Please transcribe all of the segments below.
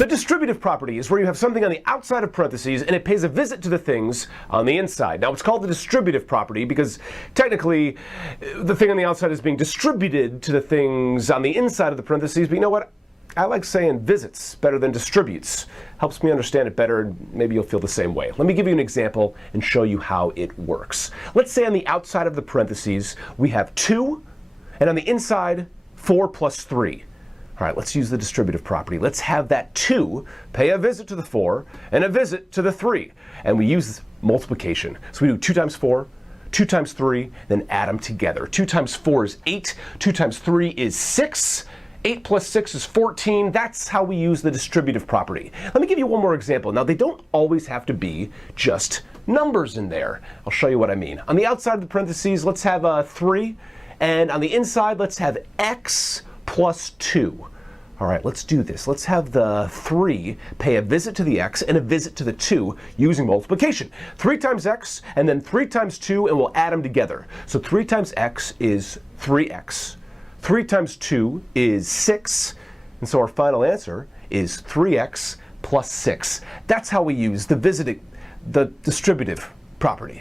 The distributive property is where you have something on the outside of parentheses and it pays a visit to the things on the inside. Now it's called the distributive property because technically the thing on the outside is being distributed to the things on the inside of the parentheses, but you know what? I like saying visits better than distributes. Helps me understand it better, and maybe you'll feel the same way. Let me give you an example and show you how it works. Let's say on the outside of the parentheses we have 2, and on the inside 4 plus 3. All right, let's use the distributive property. Let's have that 2 pay a visit to the 4 and a visit to the 3. And we use multiplication. So we do 2 times 4, 2 times 3, then add them together. 2 times 4 is 8, 2 times 3 is 6, 8 plus 6 is 14. That's how we use the distributive property. Let me give you one more example. Now, they don't always have to be just numbers in there. I'll show you what I mean. On the outside of the parentheses, let's have 3. And on the inside, let's have x plus 2. All right, let's do this. Let's have the 3 pay a visit to the x and a visit to the 2 using multiplication. 3 times x and then 3 times 2, and we'll add them together. So 3 times x is 3x. 3 times 2 is 6. And so our final answer is 3x plus 6. That's how we use the distributive property.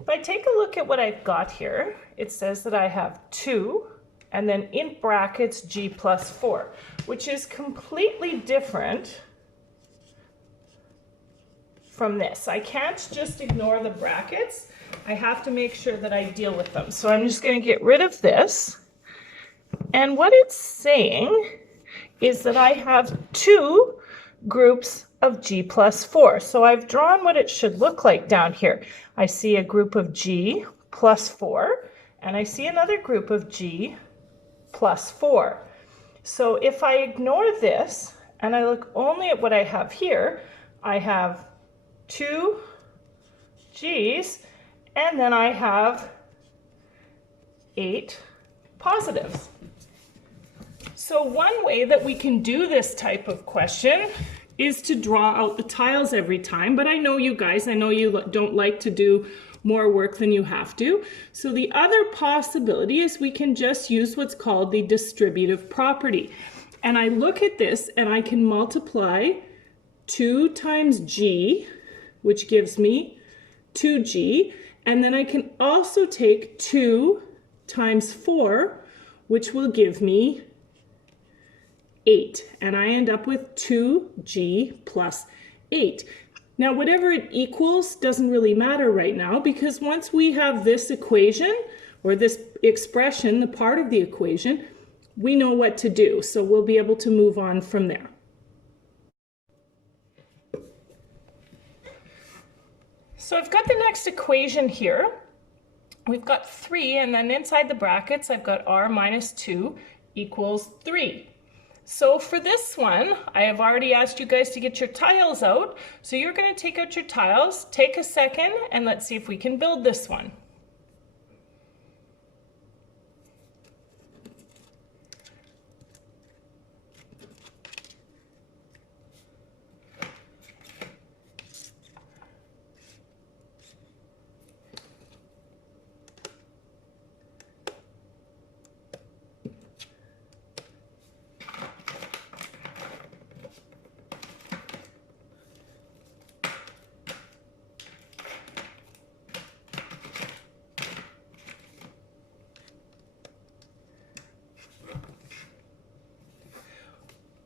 If I take a look at what I've got here, it says that I have 2 and then in brackets g plus 4, which is completely different from this. I can't just ignore the brackets. I have to make sure that I deal with them. So I'm just going to get rid of this. And what it's saying is that I have 2 groups of g plus 4. So I've drawn what it should look like down here. I see a group of g plus 4, and I see another group of g plus 4. So if I ignore this and I look only at what I have here, I have 2 g's, and then I have 8 positives. So one way that we can do this type of question is to draw out the tiles every time, but I know you guys, I know you don't like to do more work than you have to. So the other possibility is we can just use what's called the distributive property. And I look at this and I can multiply 2 times g, which gives me 2g, and then I can also take 2 times 4, which will give me 8, and I end up with 2g plus 8. Now, whatever it equals doesn't really matter right now, because once we have this equation, or this expression, the part of the equation, we know what to do, so we'll be able to move on from there. So I've got the next equation here. We've got 3, and then inside the brackets, I've got r minus 2 equals 3. So for this one, I have already asked you guys to get your tiles out. So you're going to take out your tiles, take a second, and let's see if we can build this one.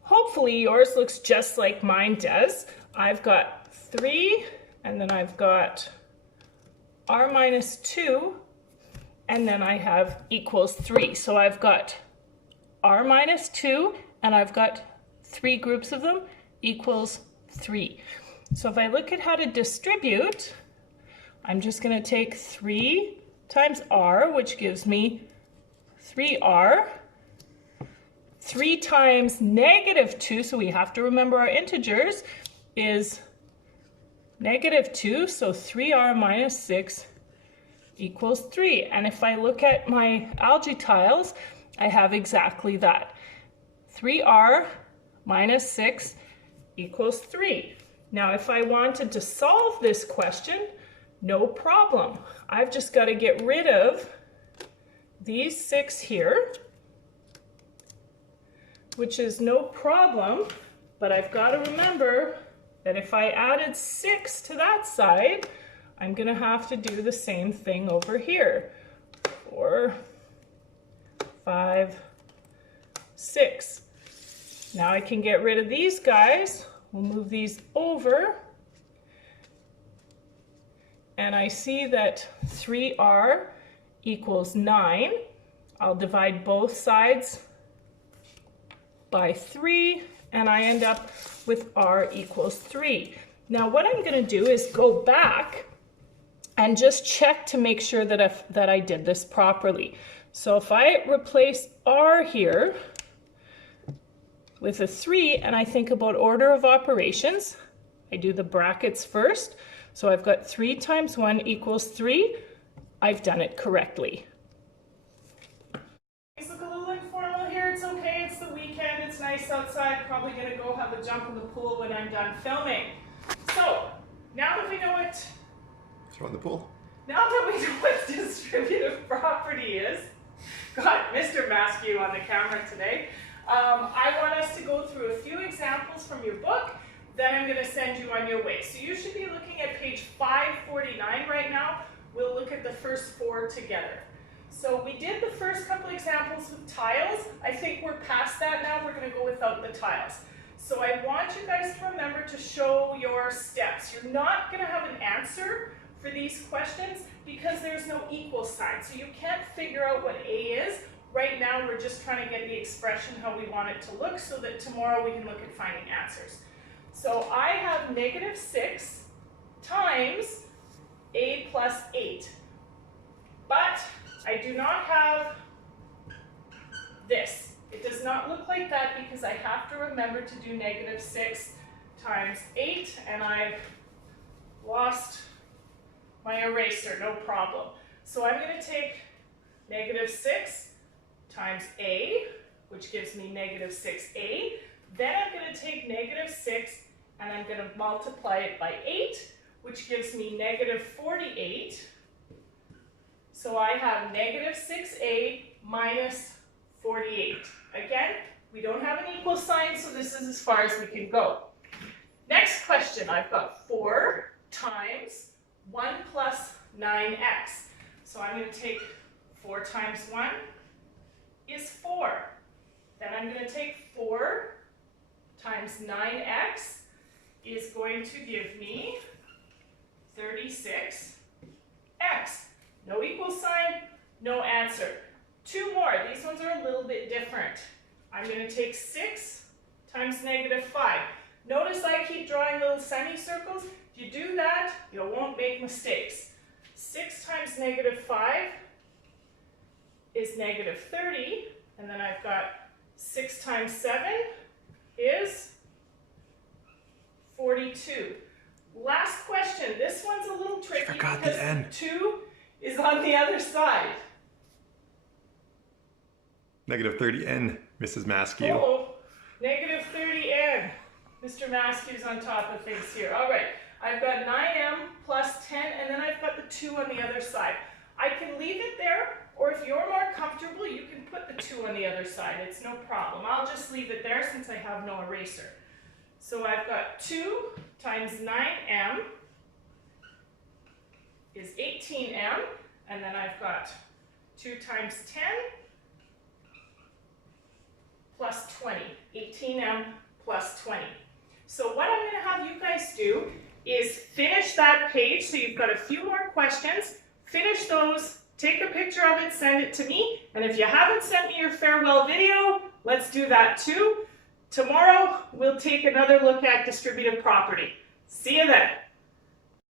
Hopefully yours looks just like mine does. I've got 3, and then I've got r minus 2, and then I have equals 3. So I've got r minus 2, and I've got 3 groups of them equals 3. So if I look at how to distribute, I'm just going to take 3 times r, which gives me 3r. 3 times negative 2, so we have to remember our integers, is negative 2, so 3r minus 6 equals 3. And if I look at my algae tiles, I have exactly that. 3r minus 6 equals 3. Now if I wanted to solve this question, No problem. I've just got to get rid of these 6 here, which is no problem, but I've got to remember that if I added 6 to that side, I'm going to have to do the same thing over here. 4, 5, 6. Now I can get rid of these guys. We'll move these over. And I see that 3r equals 9. I'll divide both sides by 3, and I end up with r equals 3. Now what I'm going to do is go back and just check to make sure that I did this properly. So if I replace r here with a 3, and I think about order of operations, I do the brackets first. So I've got 3 times 1 equals 3. I've done it correctly. These look a little informal here. It's okay. It's the weekend. It's nice outside. Probably going to go have a jump in the pool when I'm done filming. So now that we know what... Throw in the pool. Now that we know what distributive property is, got Mr. Maskew on the camera today, I want us to go through a few examples from your book. Then I'm going to send you on your way. So you should be looking at page 549 right now. We'll look at the first 4 together. So we did the first couple examples with tiles. I think we're past that now. We're going to go without the tiles. So I want you guys to remember to show your steps. You're not going to have an answer for these questions because there's no equal sign. So you can't figure out what A is. Right now we're just trying to get the expression how we want it to look so that tomorrow we can look at finding answers. So I have -6 times a plus 8. But I do not have this. It does not look like that because I have to remember to do -6 times 8, and I've lost my eraser, no problem. So I'm going to take -6 times a, which gives me -6a. Then I'm going to take -6 and I'm going to multiply it by 8, which gives me -48. So I have -6a minus 48. Again, we don't have an equal sign, so this is as far as we can go. Next question, I've got 4 times 1 plus 9x. So I'm going to take 4 times 1 is 4. Then I'm going to take 4 times 9x is going to give me 36x. No equal sign, no answer. 2 more. These ones are a little bit different. I'm going to take 6 times -5. Notice I keep drawing little semicircles. If you do that, you won't make mistakes. 6 times -5 is -30, and then I've got 6 times 7 is 42. Last question. This one's a little tricky Forgot because the N. 2 is on the other side. -30n, Mrs. Maskew. Oh, -30n. Mr. Maskew's on top of things here. All right, I've got 9m plus 10, and then I've got the 2 on the other side. I can leave it there, or if you're more comfortable, you can put the 2 on the other side. It's no problem. I'll just leave it there since I have no eraser. So I've got 2 times 9m is 18m, and then I've got 2 times 10 plus 20, 18m plus 20. So what I'm going to have you guys do is finish that page. So you've got a few more questions. Finish those, take a picture of it, send it to me. And if you haven't sent me your farewell video, let's do that too. Tomorrow, we'll take another look at distributive property. See you then.